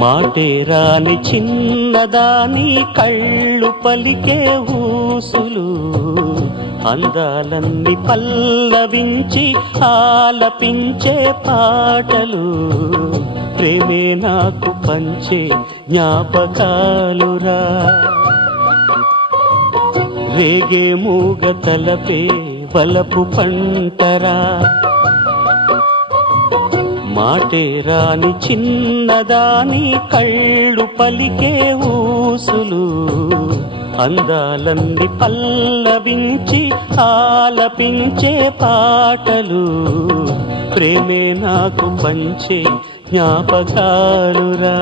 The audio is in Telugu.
మాటేరాని చిన్నదాని కళ్ళు పలికే ఊసులు, అందాలన్నీ పల్లవించి ఆలపించే పాటలు, ప్రేమే నాకు పంచే జ్ఞాపకాలురా. రేగే మూగ తలపే వలపు పంటరా. మాటేరాని చిన్నదాని కళ్ళు పలికే ఊసులు, అందాలన్నీ పల్లవించి ఆలపించే పాటలు, ప్రేమే నాకు పంచే జ్ఞాపకాలురా.